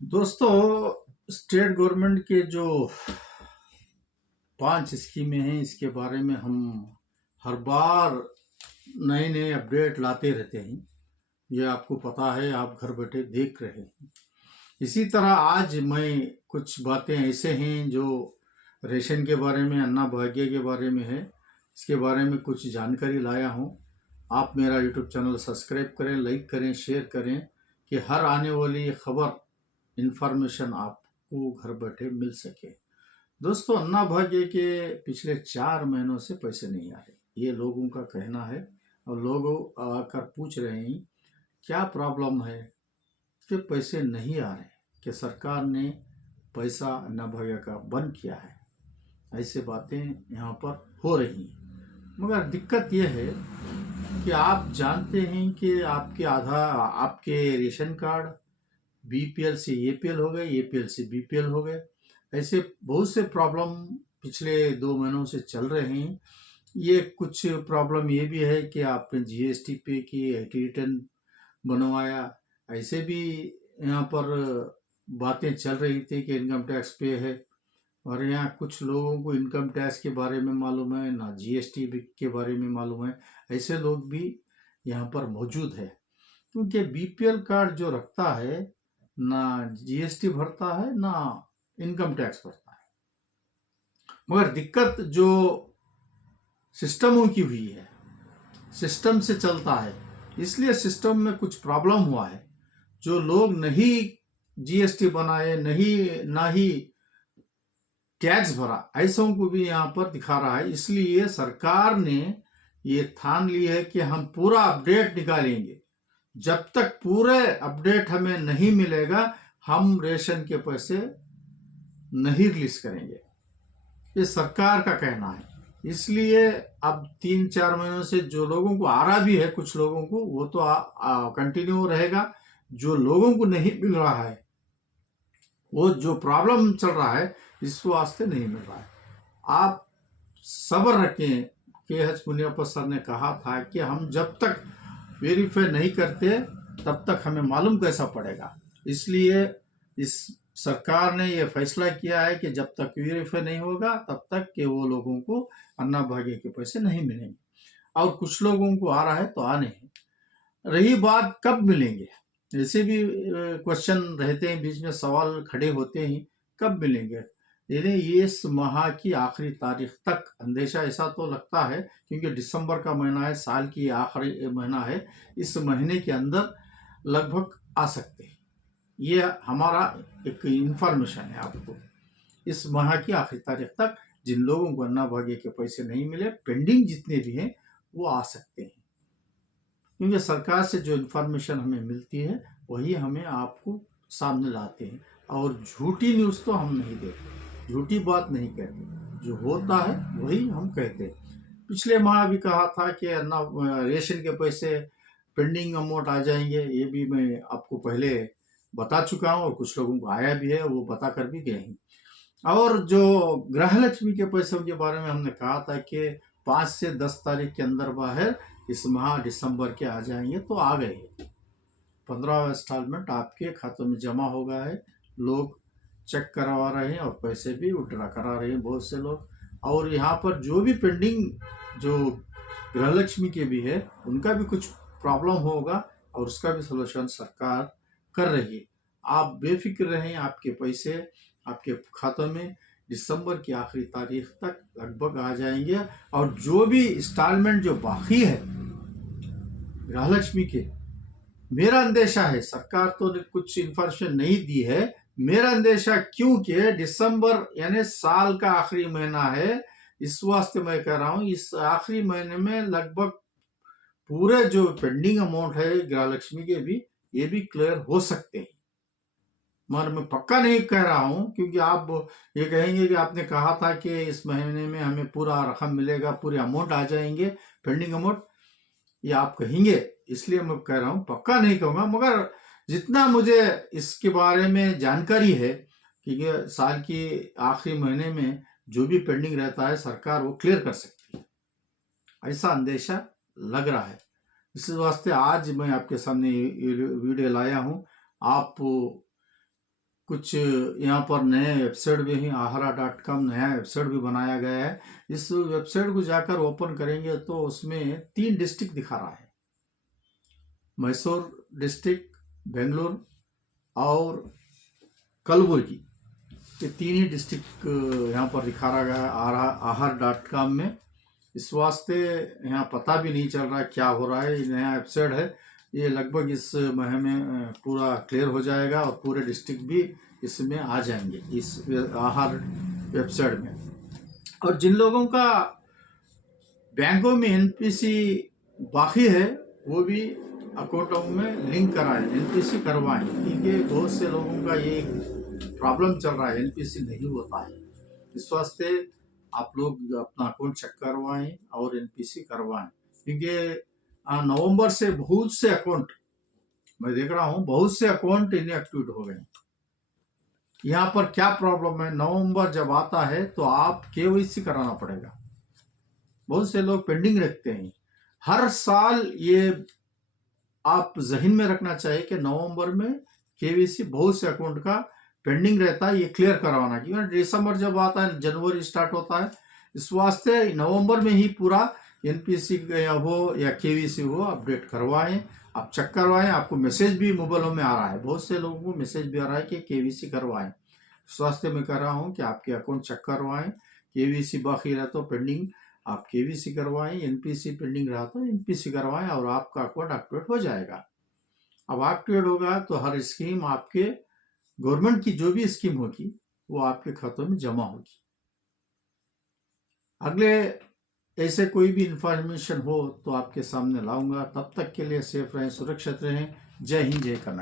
दोस्तों, state government के जो 5 स्कीमें हैं इसके बारे में हम हर बार नए नए अपडेट लाते रहते हैं। ये आपको पता है, आप घर बैठे देख रहे हैं। इसी तरह आज मैं कुछ बातें ऐसे हैं जो रेशन के बारे में, अन्ना भाग्य के बारे में है। इसके बारे में कुछ जानकारी लाया हूँ। आप मेरा यूट्यूब चैनल सब्सक्राइब करें, लाइक करें, शेयर करें कि हर आने वाली खबर, इंफॉर्मेशन आपको घर बैठे मिल सके। दोस्तों, अन्ना भाग्य के पिछले 4 महीनों से पैसे नहीं आ रहे, ये लोगों का कहना है। और लोग आकर पूछ रहे हैं क्या प्रॉब्लम है कि पैसे नहीं आ रहे, कि सरकार ने पैसा अन्ना भाग्य का बंद किया है। ऐसे बातें यहाँ पर हो रही हैं। मगर दिक्कत यह है कि आप जानते हैं कि आपके रेशन कार्ड बीपीएल से एपीएल हो गए, एपीएल से बीपीएल हो गए। ऐसे बहुत से प्रॉब्लम पिछले 2 महीनों से चल रहे हैं। ये कुछ प्रॉब्लम ये भी है कि आपने जीएसटी पे की, आईटी रिटर्न बनवाया, ऐसे भी यहाँ पर बातें चल रही थी कि इनकम टैक्स पे है। और यहाँ कुछ लोगों को इनकम टैक्स के बारे में मालूम है ना, जीएसटी के बारे में मालूम है। ऐसे लोग भी यहाँ पर मौजूद है, क्योंकि बीपीएल कार्ड जो रखता है ना जीएसटी भरता है ना इनकम टैक्स भरता है। मगर दिक्कत जो सिस्टमों की हुई है, सिस्टम से चलता है, इसलिए सिस्टम में कुछ प्रॉब्लम हुआ है। जो लोग नहीं जीएसटी बनाए, नहीं ना ही टैक्स भरा, ऐसों को भी यहाँ पर दिखा रहा है। इसलिए सरकार ने ये ठान ली है कि हम पूरा अपडेट निकालेंगे। जब तक पूरे अपडेट हमें नहीं मिलेगा, हम रेशन के पैसे नहीं रिलीज करेंगे। ये सरकार का कहना है। इसलिए अब 3-4 महीनों से जो लोगों को आ रहा भी है, कुछ लोगों को, वो तो कंटिन्यू रहेगा। जो लोगों को नहीं मिल रहा है, वो जो प्रॉब्लम चल रहा है, इस वास्ते नहीं मिल रहा है। आप सब्र रखें। KH मुनियप्पन सर ने कहा था कि हम जब तक वेरीफाई नहीं करते तब तक हमें मालूम कैसा पड़ेगा। इसलिए इस सरकार ने यह फैसला किया है कि जब तक वेरीफाई नहीं होगा तब तक के वो लोगों को अन्ना भाग्य के पैसे नहीं मिलेंगे। और कुछ लोगों को आ रहा है तो आने हैं। रही बात कब मिलेंगे, ऐसे भी क्वेश्चन रहते हैं, बीच में सवाल खड़े होते हैं, कब मिलेंगे। यानी ये इस माह की आखिरी तारीख तक अंदेशा ऐसा तो लगता है, क्योंकि दिसंबर का महीना है, साल की आखिरी महीना है। इस महीने के अंदर लगभग आ सकते हैं। ये हमारा एक इंफॉर्मेशन है आपको। इस माह की आखिरी तारीख तक जिन लोगों को अन्ना भाग्य के पैसे नहीं मिले, पेंडिंग जितने भी हैं, वो आ सकते हैं। क्योंकि सरकार से जो इन्फॉर्मेशन हमें मिलती है वही हमें आपको सामने लाते हैं। और झूठी न्यूज़ तो हम नहीं देते, झूठी बात नहीं कहते, जो होता है वही हम कहते हैं। पिछले माह भी कहा था कि अन्ना रेशन के पैसे पेंडिंग अमाउंट आ जाएंगे, ये भी मैं आपको पहले बता चुका हूँ, और कुछ लोगों को आया भी है, वो बता कर भी गए हैं। और जो गृहलक्ष्मी के पैसों के बारे में हमने कहा था कि 5 से 10 तारीख के अंदर बाहर इस माह दिसंबर के आ जाएंगे, तो आ गए। 15वां इंस्टॉलमेंट आपके खातों में जमा हो गया है। लोग चेक करवा रहे हैं और पैसे भी विड्रॉ करा रहे हैं बहुत से लोग। और यहाँ पर जो भी पेंडिंग जो गृहलक्ष्मी के भी है, उनका भी कुछ प्रॉब्लम होगा और उसका भी सलूशन सरकार कर रही है। आप बेफिक्र रहें, आपके पैसे आपके खातों में दिसंबर की आखिरी तारीख तक लगभग आ जाएंगे। और जो भी इंस्टॉलमेंट जो बाकी है गृहलक्ष्मी के, मेरा अंदेशा है, सरकार तो ने कुछ इंफॉर्मेशन नहीं दी है, मेरा अंदेशा, क्योंकि दिसंबर यानी साल का आखिरी महीना है, इस वास्ते मैं कह रहा हूं, इस आखिरी महीने में लगभग पूरे जो पेंडिंग अमाउंट है गृहलक्ष्मी के भी, ये भी क्लियर हो सकते हैं। मगर मैं पक्का नहीं कह रहा हूं, क्योंकि आप ये कहेंगे कि आपने कहा था कि इस महीने में हमें पूरा रकम मिलेगा, पूरे अमाउंट आ जाएंगे, पेंडिंग अमाउंट, ये आप कहेंगे। इसलिए मैं कह रहा हूं, पक्का नहीं कहूंगा, मगर जितना मुझे इसके बारे में जानकारी है कि साल की आखिरी महीने में जो भी पेंडिंग रहता है सरकार वो क्लियर कर सकती है, ऐसा अंदेशा लग रहा है। इस वास्ते आज मैं आपके सामने ये वीडियो लाया हूं। आप कुछ यहाँ पर नए वेबसाइट भी हैं। ahara.com नया वेबसाइट भी बनाया गया है। इस वेबसाइट को जाकर ओपन करेंगे तो उसमें 3 डिस्ट्रिक्ट दिखा रहा है, मैसूर डिस्ट्रिक्ट, बेंगलुरु और कलबुर्गी। ये 3 ही डिस्ट्रिक्ट यहाँ पर दिखा रहा है ahara.com में। इस वास्ते यहाँ पता भी नहीं चल रहा है क्या हो रहा है। नया वेबसाइट है, ये लगभग इस महीने में पूरा क्लियर हो जाएगा और पूरे डिस्ट्रिक्ट भी इसमें आ जाएंगे इस आहार वेबसाइट में। और जिन लोगों का बैंकों में एनपीसी बाकी है वो भी अकाउंटों में लिंक कराएं, एनपीसी करवाएं, क्योंकि बहुत से लोगों का ये प्रॉब्लम चल रहा है, एनपीसी नहीं होता है। इस वास्ते आप लोग अपना अकाउंट चेक करवाएं और एनपीसी करवाएं, क्योंकि नवंबर से बहुत से अकाउंट मैं देख रहा हूं, बहुत से अकाउंट इनएक्टिव हो गए। यहाँ पर क्या प्रॉब्लम है, नवंबर जब आता है तो आप केवाईसी कराना पड़ेगा। बहुत से लोग पेंडिंग रखते हैं। हर साल ये आप जहन में रखना चाहिए कि नवंबर में केवाईसी बहुत से अकाउंट का पेंडिंग रहता है, ये क्लियर करवाना। क्योंकि दिसंबर जब आता है, जनवरी स्टार्ट होता है, इस वास्ते नवंबर में ही पूरा एनपीसी हो या केवीसी हो अपडेट करवाएं, आप चेक करवाएं। आपको मैसेज भी मोबाइलों में आ रहा है, बहुत से लोगों को मैसेज भी आ रहा है कि केवीसी करवाएं। स्वास्थ्य में कर रहा हूं कि आपके अकाउंट चेक करवाएं, केवीसी बाकी रहा तो पेंडिंग आप केवीसी करवाएं, एनपीसी पेंडिंग रहा तो एनपीसी करवाएं और आपका अकाउंट एक्टिवेट हो जाएगा। अब एक्टिवेट होगा तो हर स्कीम आपके गवर्नमेंट की जो भी स्कीम होगी वो आपके खातों में जमा होगी। अगले ऐसे कोई भी इंफॉर्मेशन हो तो आपके सामने लाऊंगा। तब तक के लिए सेफ रहें, सुरक्षित रहें। जय हिंद, जय कर्नाटक।